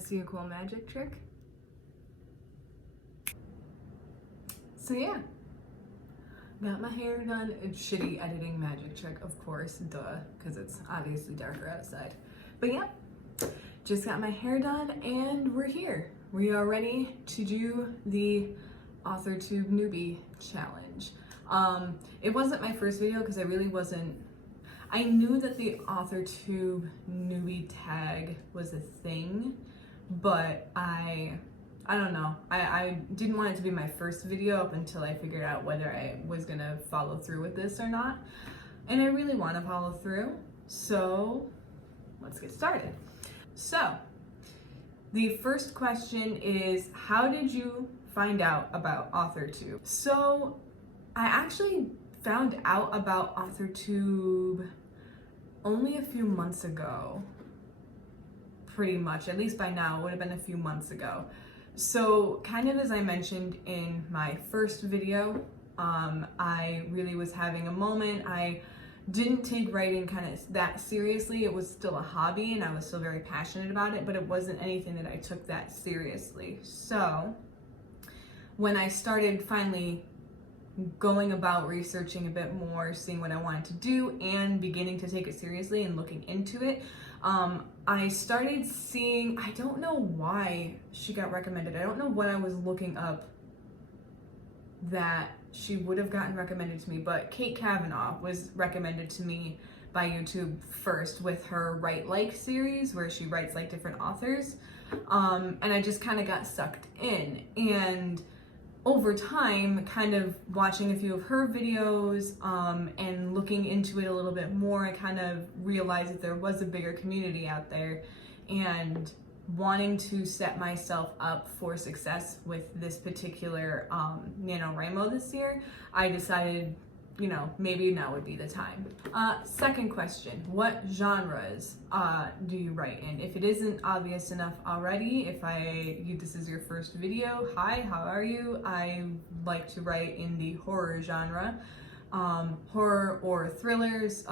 to see a cool magic trick? So yeah, got my hair done. It's shitty editing magic trick, of course, duh, because it's obviously darker outside. But yeah, just got my hair done and we're here. We are ready to do the authortube newbie challenge. It wasn't my first video because I knew that the authortube newbie tag was a thing, but I don't know. I didn't want it to be my first video up until I figured out whether I was gonna follow through with this or not. And I really want to follow through, so let's get started. So, the first question is, how did you find out about authortube? So, I actually found out about authortube only a few months ago, pretty much. At least by now, it would have been a few months ago. So kind of as I mentioned in my first video, I really was having a moment. I didn't take writing kind of that seriously. It was still a hobby and I was still very passionate about it, but it wasn't anything that I took that seriously. So when I started finally going about researching a bit more, seeing what I wanted to do and beginning to take it seriously and looking into it, I started seeing, I don't know why she got recommended. I don't know what I was looking up that she would have gotten recommended to me, but Kate Kavanaugh was recommended to me by YouTube first with her Write Like series where she writes like different authors. And I just kind of got sucked in, and over time, kind of watching a few of her videos and looking into it a little bit more, I kind of realized that there was a bigger community out there, and wanting to set myself up for success with this particular NaNoWriMo this year, I decided, you know, maybe now would be the time. Second question, what genres do you write in? If it isn't obvious enough already, this is your first video, hi, how are you? I like to write in the horror genre, horror or thrillers,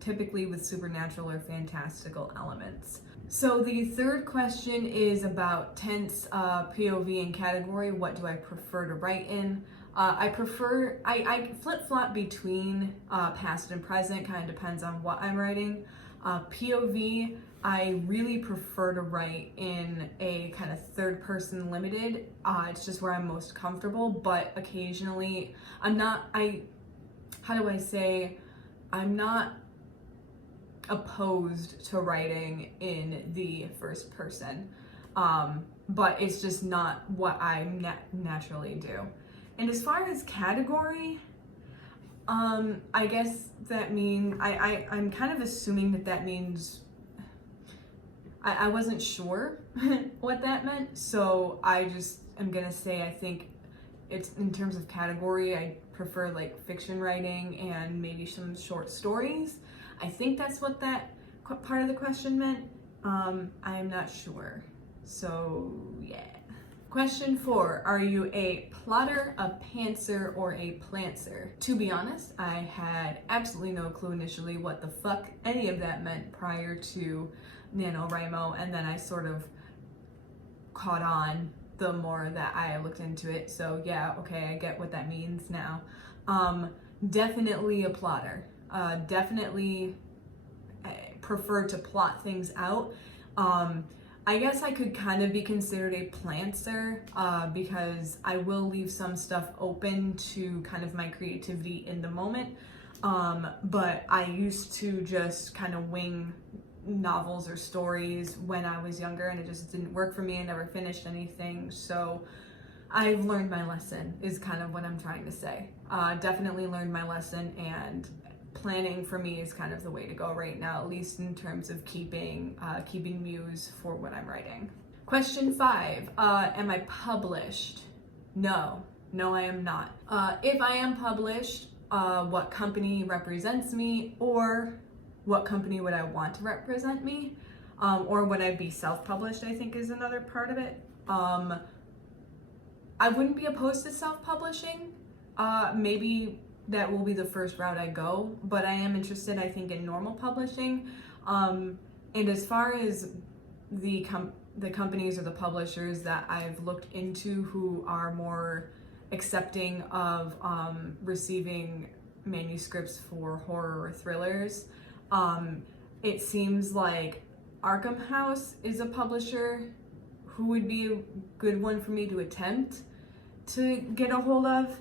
typically with supernatural or fantastical elements. So the third question is about tense, POV, and category. What do I prefer to write in? I flip-flop between past and present, kind of depends on what I'm writing. POV, I really prefer to write in a kind of third-person limited. It's just where I'm most comfortable, but occasionally I'm not opposed to writing in the first person, but it's just not what I naturally do. And as far as category, I guess that means, I'm kind of assuming that means, I wasn't sure what that meant, so I just am gonna say I think it's, in terms of category, I prefer like fiction writing and maybe some short stories. I think that's what that part of the question meant. I am not sure, so yeah. Question 4, are you a plotter, a pantser, or a plantser? To be honest, I had absolutely no clue initially what the fuck any of that meant prior to NaNoWriMo, and then I sort of caught on the more that I looked into it. So yeah, okay, I get what that means now. Definitely a plotter. Definitely prefer to plot things out. I guess I could kind of be considered a plantser because I will leave some stuff open to kind of my creativity in the moment. But I used to just kind of wing novels or stories when I was younger, and it just didn't work for me. I never finished anything. So I've learned my lesson is kind of what I'm trying to say. Definitely learned my lesson, and planning for me is kind of the way to go right now, at least in terms of keeping muse for what I'm writing. Question 5, am I published? No, I am not. If I am published, what company represents me, or what company would I want to represent me? Or would I be self-published, I think is another part of it. I wouldn't be opposed to self-publishing. Maybe that will be the first route I go, but I am interested, I think, in normal publishing. And as far as the companies or the publishers that I've looked into who are more accepting of receiving manuscripts for horror or thrillers. It seems like Arkham House is a publisher who would be a good one for me to attempt to get a hold of.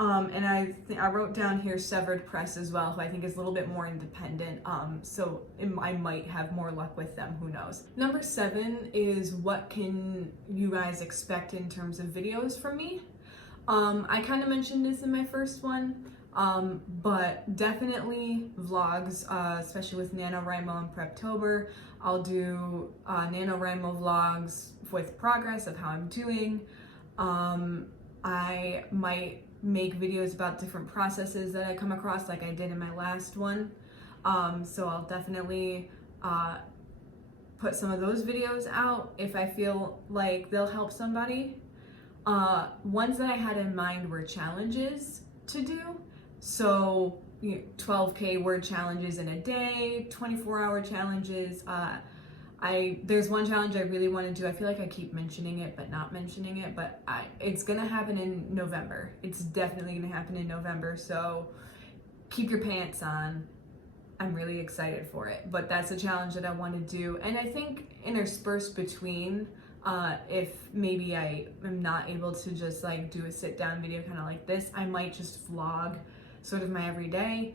And I wrote down here Severed Press as well, who I think is a little bit more independent, so I might have more luck with them, who knows. Number 7 is what can you guys expect in terms of videos from me? I kind of mentioned this in my first one, but definitely vlogs, especially with NaNoWriMo and Preptober. I'll do NaNoWriMo vlogs with progress of how I'm doing. I might make videos about different processes that I come across, like I did in my last one. So I'll definitely put some of those videos out if I feel like they'll help somebody. Ones that I had in mind were challenges to do. So 12K word challenges in a day, 24-hour challenges. There's one challenge I really want to do. I feel like I keep mentioning it but not mentioning it, but it's gonna happen in November. It's definitely gonna happen in November, so keep your pants on. I'm really excited for it, but that's a challenge that I want to do. And I think interspersed between, if maybe I am not able to just like do a sit down video kind of like this, I might just vlog sort of my everyday,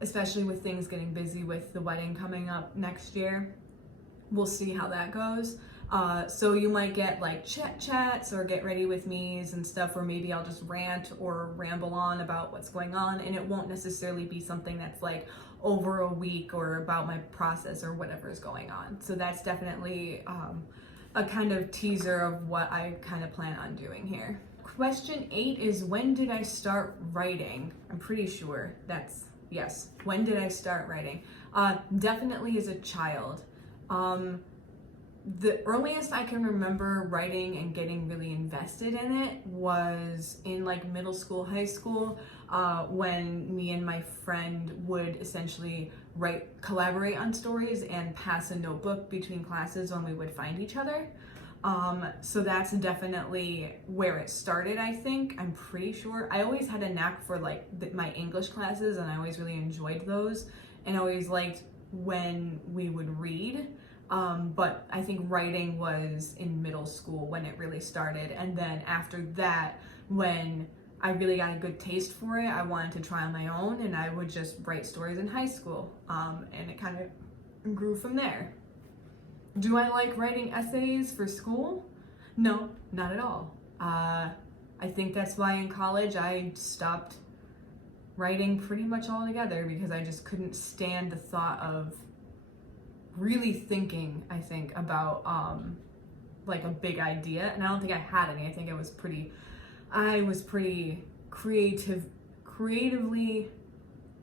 especially with things getting busy with the wedding coming up next year. We'll see how that goes. So you might get like chats or get ready with me's and stuff, or maybe I'll just rant or ramble on about what's going on, and it won't necessarily be something that's like over a week or about my process or whatever is going on. So that's definitely a kind of teaser of what I kind of plan on doing here. Question 8 is, when did I start writing? I'm pretty sure that's yes. When did I start writing? Definitely as a child. The earliest I can remember writing and getting really invested in it was in like middle school, high school, when me and my friend would essentially collaborate on stories and pass a notebook between classes when we would find each other. So that's definitely where it started, I think. I'm pretty sure. I always had a knack for like my English classes, and I always really enjoyed those, and I always liked when we would read. But I think writing was in middle school when it really started. And then after that, when I really got a good taste for it, I wanted to try on my own, and I would just write stories in high school. And it kind of grew from there. Do I like writing essays for school? No, not at all. I think that's why in college I stopped writing pretty much altogether, because I just couldn't stand the thought of really thinking, I think, about like a big idea. And I don't think I had any. I think I was pretty creatively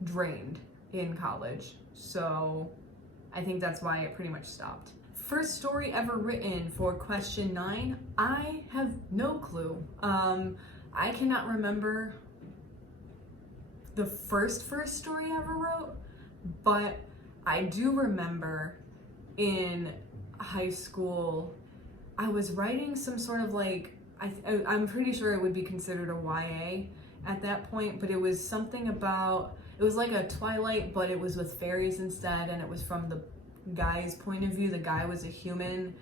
drained in college. So I think that's why it pretty much stopped. First story ever written for question 9. I have no clue. I cannot remember the first story I ever wrote, but I do remember in high school, I was writing some sort of like, I'm pretty sure it would be considered a YA at that point, but it was something about, it was like a Twilight, but it was with fairies instead, and it was from the guy's point of view. The guy was a human,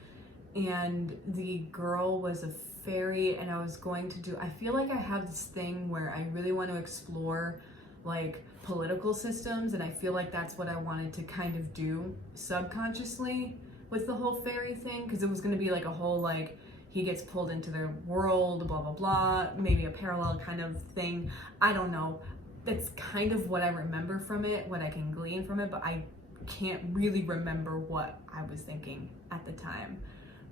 and the girl was a fairy, and I was going to do, I feel like I have this thing where I really want to explore like political systems, and I feel like that's what I wanted to kind of do subconsciously with the whole fairy thing, because it was going to be like a whole like he gets pulled into their world, blah blah blah, maybe a parallel kind of thing. I don't know. That's kind of what I remember from it, what I can glean from it, but I can't really remember what I was thinking at the time.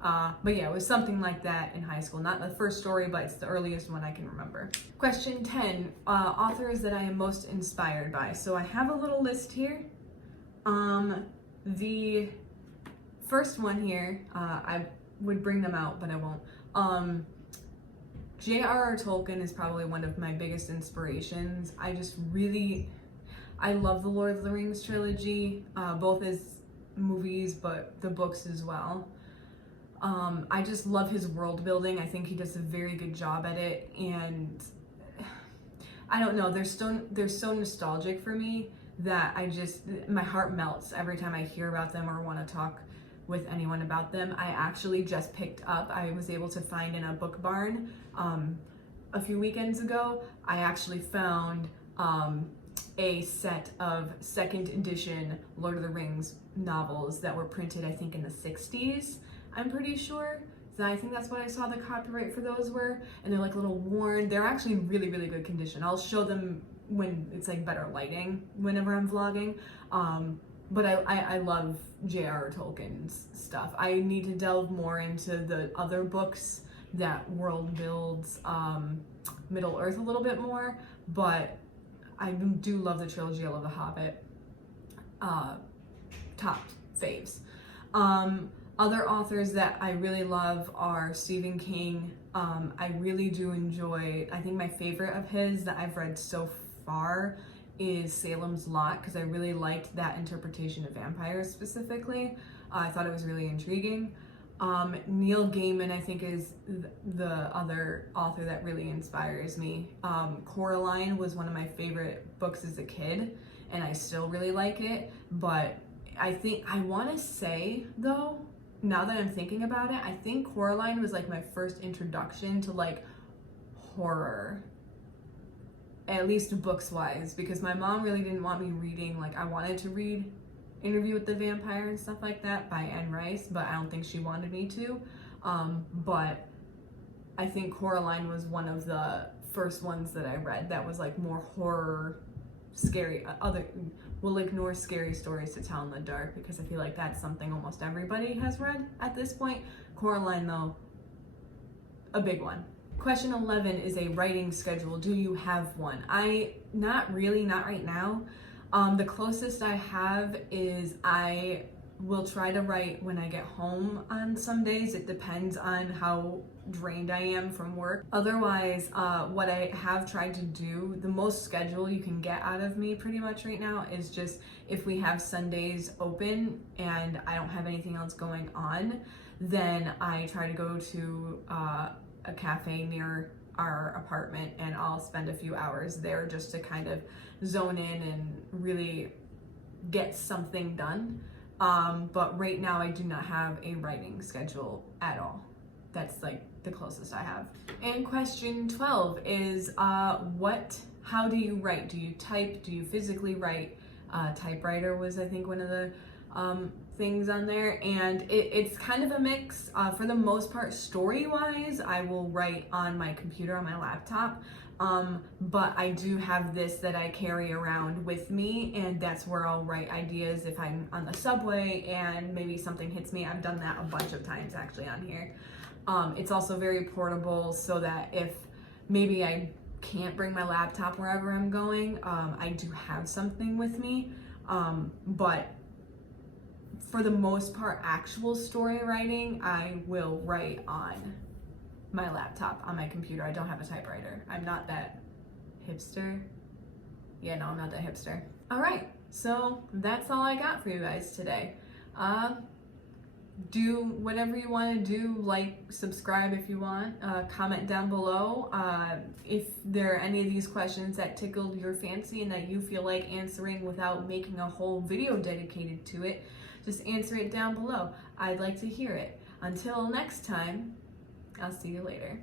But yeah, it was something like that in high school. Not the first story, but it's the earliest one I can remember. Question 10, authors that I am most inspired by. So I have a little list here. The first one here, I would bring them out, but I won't. J.R.R. Tolkien is probably one of my biggest inspirations. I love the Lord of the Rings trilogy, both as movies, but the books as well. I just love his world building. I think he does a very good job at it, and I don't know, they're so nostalgic for me that my heart melts every time I hear about them or want to talk with anyone about them. I actually just picked up, I was able to find in a book barn a few weekends ago, I actually found a set of second edition Lord of the Rings novels that were printed, I think, in the 60s, I'm pretty sure. So I think that's what I saw the copyright for those were. And they're like a little worn. They're actually in really, really good condition. I'll show them when it's like better lighting whenever I'm vlogging. But I love J.R.R. Tolkien's stuff. I need to delve more into the other books that world builds Middle Earth a little bit more, but I do love the trilogy. I love The Hobbit. Top faves. Other authors that I really love are Stephen King. I really do enjoy, I think my favorite of his that I've read so far is Salem's Lot, because I really liked that interpretation of vampires specifically. I thought it was really intriguing. Neil Gaiman, I think, is the other author that really inspires me. Coraline was one of my favorite books as a kid, and I still really like it, but I want to say, though, now that I'm thinking about it, I think Coraline was like my first introduction to like horror, at least books wise, because my mom really didn't want me reading, like I wanted to read Interview with the Vampire and stuff like that by Anne Rice, but I don't think she wanted me to. But I think Coraline was one of the first ones that I read that was like more horror, scary. We'll ignore scary stories to tell in the dark, because I feel like that's something almost everybody has read at this point. Coraline, though, a big one. Question 11 is a writing schedule. Do you have one? Not really, not right now. The closest I have is I will try to write when I get home on some days. It depends on how drained I am from work. Otherwise, what I have tried to do, the most schedule you can get out of me pretty much right now is just if we have Sundays open and I don't have anything else going on, then I try to go to a cafe near our apartment and I'll spend a few hours there just to kind of zone in and really get something done. But right now I do not have a writing schedule at all. That's like the closest I have. And question 12 is how do you write? Do you type? Do you physically write? Typewriter was, I think, one of the things on there, and it's kind of a mix. For the most part, story-wise, I will write on my computer, on my laptop, but I do have this that I carry around with me, and that's where I'll write ideas if I'm on the subway and maybe something hits me. I've done that a bunch of times actually on here. It's also very portable, so that if maybe I can't bring my laptop wherever I'm going, I do have something with me, but for the most part, actual story writing, I will write on my laptop, on my computer. I don't have a typewriter. I'm not that hipster. Yeah, no, I'm not that hipster. All right, so that's all I got for you guys today. Do whatever you want to do, like, subscribe if you want, comment down below if there are any of these questions that tickled your fancy and that you feel like answering without making a whole video dedicated to it. Just answer it down below. I'd like to hear it. Until next time, I'll see you later.